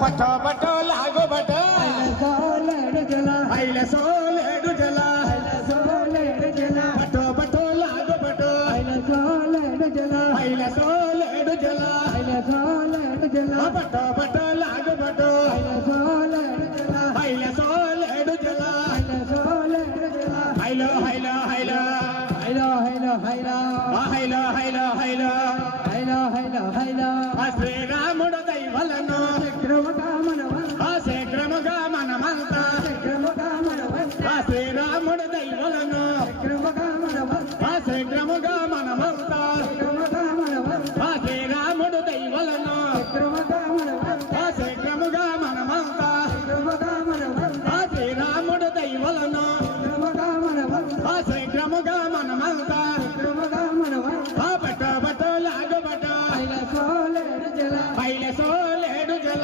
పటో పటో లాగు బట ఐల సోలేడు జల పటో పటో లాగు బట ఐల సోలేడు జల పటో పటో లాగు బట ఐల సోలేడు జల హైలో హైలో హైలో హైలో హైలో హైలో శ్రీరాముడు దైవలను